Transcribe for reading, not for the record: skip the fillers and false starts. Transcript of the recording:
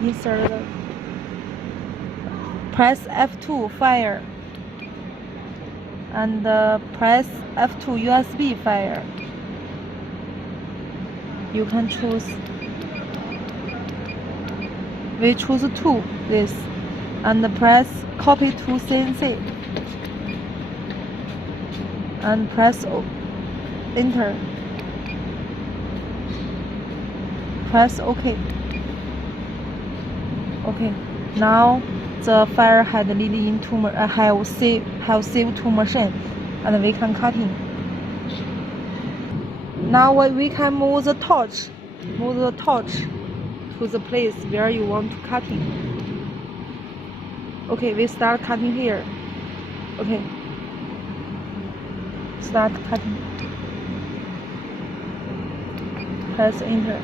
insert. Press F2 fire, and press F2 USB fire. You can choose. We choose 2 this, and press copy to CNC, and press enter. Press OK. Okay. Now the file had lead into have saved to machine, and we can cutting. Now we can move the torch to the place where you want to cutting. Okay, we start cutting here. Okay, start cutting. Press enter.